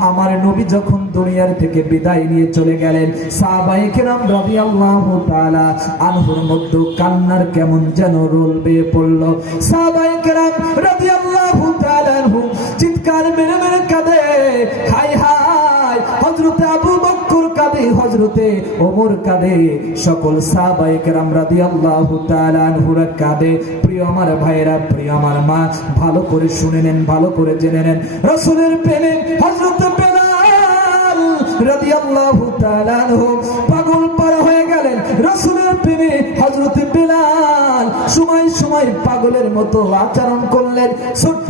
আমার নবী যখন দুনিয়ার থেকে বিদায় নিয়ে চলে গেলেন, সাহাবায়ে কেরাম রাদিয়াল্লাহু তাআলা আনহুর মধ্যে কান্নার কেমন যেন রোল বেয়ে পড়ল। সাহবাইকেরাম রবি আল্লাহ তাআলা চিৎকার মেরে মেরে কাঁদে হাই বকর কাঁদে হযরতে ওমর কাঁদে, সকল সাহাবায়ে কেরাম রাদিয়াল্লাহু তাআলা আনহুরা কাঁদে। প্রিয় আমার ভাইরা প্রিয় আমার মা, ভালো করে শুনে নেন, ভালো করে জেনে নেন। রাসূলের প্রেমে আনহু পাগল পারা হয়ে গেলেন। রাসূলের প্রেমে হযরত বেলাল সময় সময় পাগলের মতো আচরণ করলেন। ছোট্ট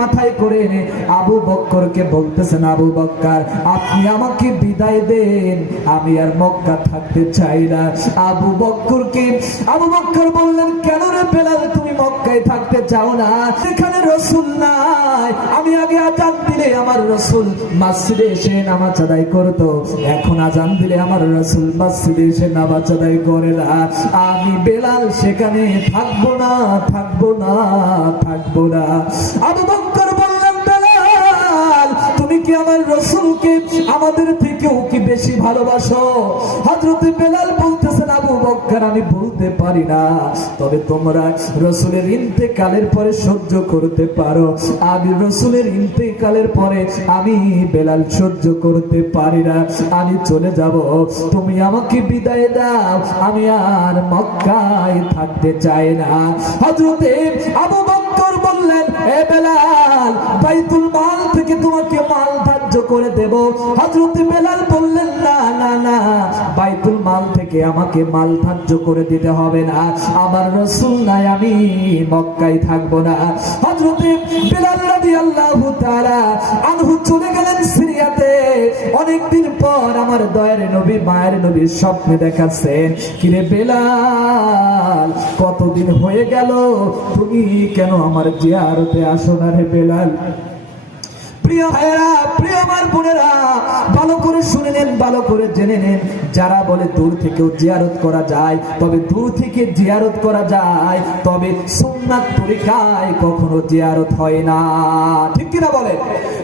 মাথায় করে এনে আবু বক্করকে বলতেছেন, আবু বক্কর, আপনি আমাকে বিদায় দেন। আমি আর মক্কা থাকতে চাই না। আবু বক্করকে, আবু বক্কর বললেন, কেন রে বেলাল, তুমি মক্কায় থাকতে চাও না? সেখানে রসুল নাই। আমি আগে আজান দিলে আমার রসুল মসজিদে এসে নামাজ আদায় করতো। এখন আজান দিলে আমার রসুল মসজিদে এসে নামাজ আদায় করে না। আমি বেলাল, সেখানে থাকব না থাকব না থাকব না। আবু বক্কর কি আমার রসুলকে আমাদের থেকেও কি বেশি ভালোবাসো? হজরত বেলাল বলতেছেন, আবু বক্কর আমি বলতে পারি না। তবে তোমরা রসুলের ইন্তেকালের পরে সহ্য করতে পারো। আমি রসুলের ইন্তেকালের পরে আমি বেলাল সহ্য করতে পারি না। আমি চলে যাব। তুমি আমাকে বিদায় দাও। আমি আর মক্কায় থাকতে চাই না। হজরতে আবু বক্কর বললেন, এ বেলাল, বাইতুল মাল থেকে তোমাকে মাল ধার্য করে দেব। হযরত বেলাল বললেন, না না না, বাইতুল মাল থেকে আমাকে মাল ধার্য করে দিতে হবে না। আমার রসুল নাই, আমি মক্কায় থাকব না। হযরত বেলাল রাদিয়াল্লাহু তাআলা আনহু চলে গেলেন সিরিয়াতে। অনেকদিন পর আমার দয়ার নবী, মায়ের স্বপ্নে দেখাচ্ছেন কিরে বেলাল, কতদিন হয়ে গেল? তুমি কেন আমার জিয়ারতে আসো না রে বেলাল? প্রিয় ভাইয়েরা, প্রিয় আমার বোনেরা, ভালো করে নেন ভালো করে জেনে নেন। যারা বলে দূর থেকেও জিয়ারত করা যায়, তবে দূর থেকে জিয়ারত করা যায়, তবে সুন্নাত তরিকায় কখনো জিয়ারত হয় না। ঠিক কিনা বলে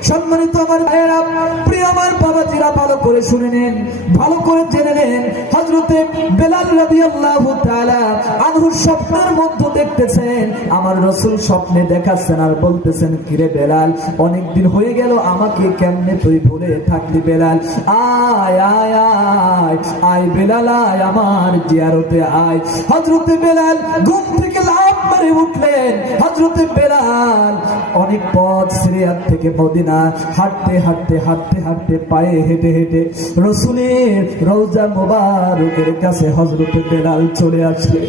সম্মানিত আমার ভাইয়েরা, প্রিয় আমার বাবাজিরা, ভালো করে শুনে নেন, ভালো করে জেনে নেন। হজরতে বেলাল রাদিয়াল্লাহু তাআলা আনহুর স্বপ্নের মধ্যে দেখতেছেন, আমার রসুল স্বপ্নে দেখাচ্ছেন আর বলতেছেন, কিরে বেলাল, অনেকদিন হয়ে গেল, আমাকে কেমনে তুই ভুলে থাকলি বেলাল? আয় আয় আয়। আয় বেলাল আয় আমার জিয়ারতে আয়। হজরতে বেলাল ঘুম থেকে মারে উঠলেন হজরতে বেলাল। অনেক পথ সিরিয়ার থেকে মদিনা হাঁটতে হাঁটতে হাঁটতে হাঁটতে পায়ে হেঁটে হেঁটে রসুলের রৌজা মোবারকের কাছে হজরতে বেলাল চলে আসলে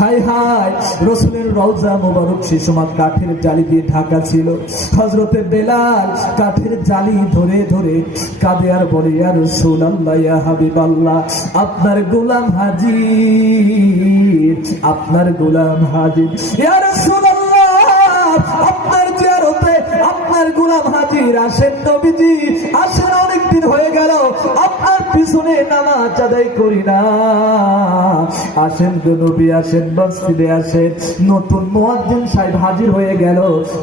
হাই হাই, রসুলের রৌজা মোবারক সে সময় কাঠের জালি দিয়ে ঢাকা ছিল। হজরতে বেলাল কাঠের জালি ধরে ধরে কাঁদে আর বলে আর রসুল আল্লাহ হাবিব আপনার গোলাম হাজির, আপনার গোলাম হাজির। আপনার জিয়ারতে আপনার গোলাম হাজির আসেন নবীজি। আসেন অনেকদিন হয়ে গেল, আপনার পিছনে নামাজ আদায় করি না। আসেন গো নবী, আসেন মসজিদে, আসেন। নতুন মুয়াজ্জিন সাহেব হাজির হয়ে গেল,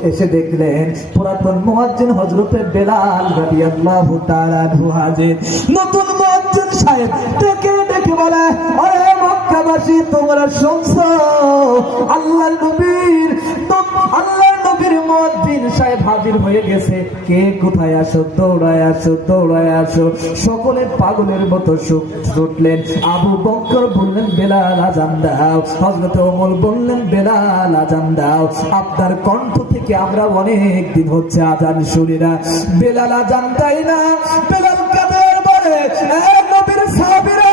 এসে দেখলেন পুরাতন মুয়াজ্জিন হযরতে বেলাল রাদিয়াল্লাহু তাআলা হাজির। নতুন মুয়াজ্জিন সাহেব তোমরা শুনছো আল্লাহ নবীর আল্লাহ নবীর মুয়াজ্জিন সাহেব হাজির হয়ে গেছে। কে কোথায় আসো? দৌড়ায় আসো দৌড়ায় আসো। সকলে পাগলের মতো সুখ ছুটলেন। আবু বকর বললেন, বেলাল, আজান দাও। হযরত ওমর বললেন, বেলাল, আজান দাও। আপনার কণ্ঠ থেকে আমরা অনেক দিন হচ্ছে আজান শুনি না। বেলাল আজান দেয় না। বেলাল কাদের বলে নবীর সাহাবীরা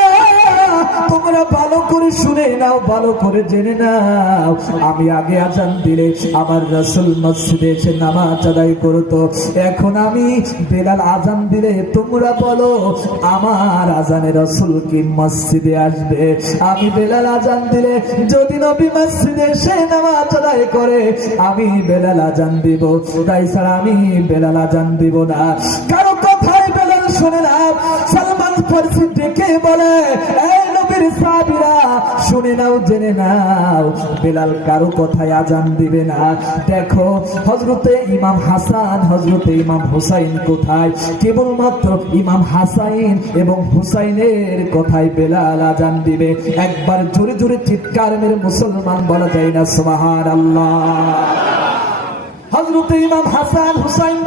করে শুনে নাও, ভালো করে জেনে নাও। আমি আগে আজান দিলে আমার রসুল মসজিদে এসে নামাজ আদায় করতো। এখন আমি বেলাল আজান দিলে তোমরা বলো, আমার আজানে রসুল কি মসজিদে আসবে? আমি বেলাল আজান দিলে যদি নবী মসজিদে এসে নামাজ আদায় করে, আমি বেলাল আজান দিব। তাই ছাড়া আমি বেলাল আজান দিব না। কারও কথাই বেলাল শুনে না। সালমান ফার্সি ডেকে বলে, এই শুনে নাও, জেনে নাও, বেলাল কারও কথায় আজান দিবে না। দেখো হজরতে ইমাম হাসান হজরতে ইমাম হুসাইন কোথায়? কেবলমাত্র ইমাম হাসাইন এবং হুসাইনের কথায় বেলাল আজান দিবে। একবার জোরে জোরে চিৎকার মেরে মুসলমান বলা যায় না সোহার আল্লাহ হযরত ইমাম হাসান হুসাইন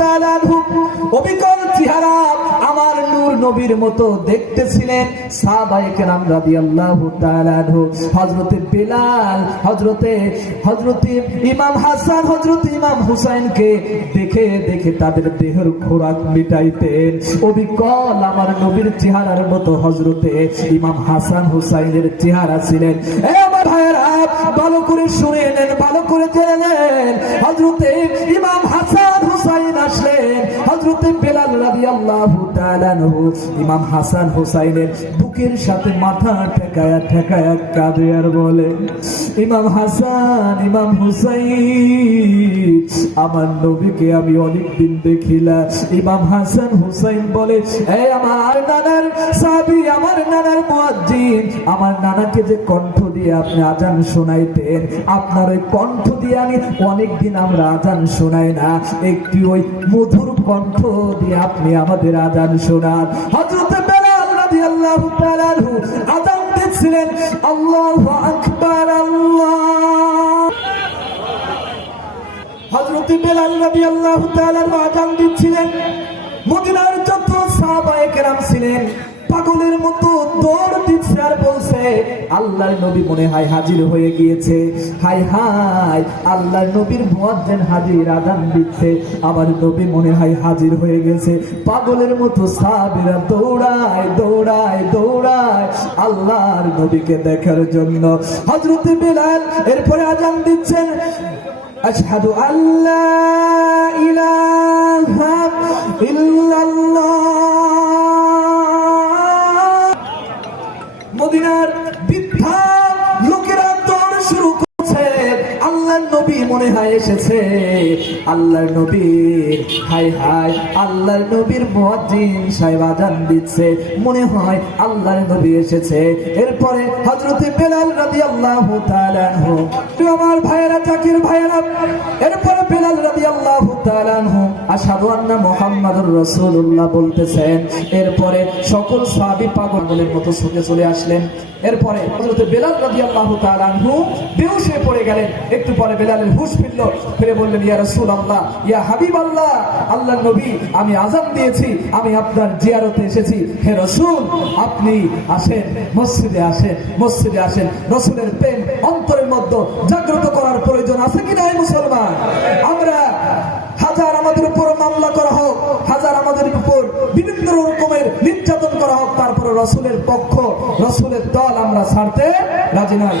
তাআলা আনহু অবিকল চেহারা আমার নূর নবীর মতো দেখতেছিলেন সাহাবায়ে কেরাম রাদিয়াল্লাহু তাআলা আনহু। হযরতে বেলাল, হযরতে হযরতে ইমাম হাসান, হযরত ইমাম হুসাইনকে দেখে দেখে তাদের দেহের খোরাক মিটাইতেন। অবিকল আমার নবীর চেহারার মতো হযরতে ইমাম হাসান হুসাইনের চেহারা ছিলেন। ভাইয়েরা ভালো করে শুনে নেন, ভালো করে জেনে নেন। হজরতে ইমাম হাসান হুসাইন আসলেন। হজরতে বেলাল আনহু, ইমাম হাসান হুসাইনের বুকের সাথে মাথা ঠেকায়া ঠেকায়া কাঁদে আর বলে, ইমাম হাসান, ইমাম হুসাইন, আমার নবীকে আমি অনেকদিন দেখিলা ইমাম হাসান হুসাইন বলে আমার নানার সাবি আমার নানার মুয়াজ্জিন, আমার নানাকে যে কণ্ঠ দিয়ে আপনি আজান শোনাইতেন। আপনার ওই কণ্ঠ দিয়ে আমি অনেকদিন আমরা আজান শোনাই না। একটি ওই মধুর কণ্ঠ দিয়ে আপনি আমাদের আজান শোনান। আনহু আজান দিচ্ছিলেন, আল্লাহু আকবার, আল্লাহ। হযরত বেলাল আনহু আজান দিচ্ছিলেন, মদিনার যত সাহাবায়ে কেরাম ছিলেন, পাগলের মতো দৌড় মিসরার বলছে, আল্লাহর নবী মনে হয় হাজির হয়ে গিয়েছে। হাই হাই, আল্লাহর নবীর মুয়াজ্জিন হাজির আদান দিচ্ছে। আবার নবী মনে হয় হাজির হয়ে গেছে। পাগলের মতো সাহাবীরা দৌড়ায় দৌড়ায় দৌড়ায় আল্লাহর নবীকে দেখার জন্য। হযরত বিলাল এরপরে আজান দিচ্ছেন, আশহাদু আল্লা ইলাহা ইল্লাল্লাহ। মদিনার বৃদ্ধা মনে হয় এসেছে। আল্লাহর নবীর হাই হাই আল্লাহর নবীর মুয়াজ্জিন সাহেব আজান দিচ্ছে। মনে হয় আল্লাহর নবী এসেছে। এরপরে হযরতে বেলাল আনহু তো আমার ভাইয়েরা, জাকির ভাইয়েরা, এরপরে বেলাল তাআলা আনহু আশহাদু আন্না মুহাম্মাদুর রাসূলুল্লাহ বলতেছেন, এরপরে সকল সাহাবী পাগলের মতো ছুটে চলে আসলেন। এরপরে হযরত বেলাল রাদিয়াল্লাহু তাআলা আনহু বেহুশ হয়ে পড়ে গেলেন। একটু পরে বেলালের হুশ ফিরল। ফিরে বললেন, ইয়া রাসূলুল্লাহ, ইয়া হাবিবাল্লাহ, আল্লাহর নবী, আমি আযান দিয়েছি, আমি আপনার জিয়ারতে এসেছি। হে রাসূল, আপনি আসেন, মসজিদে আসেন মসজিদে আসেন। রাসূলের প্রেম অন্তরের মধ্যে জাগ্রত করার প্রয়োজন আছে কি নাই, মুসলমান? আমরা হাজার আমাদের উপর মামলা করা হোক, হাজার আমাদের উপর বিভিন্ন রকমের নির্যাতন করা হোক, তারপরে রসুলের পক্ষ, রসুলের দল আমরা ছাড়তে রাজি নয়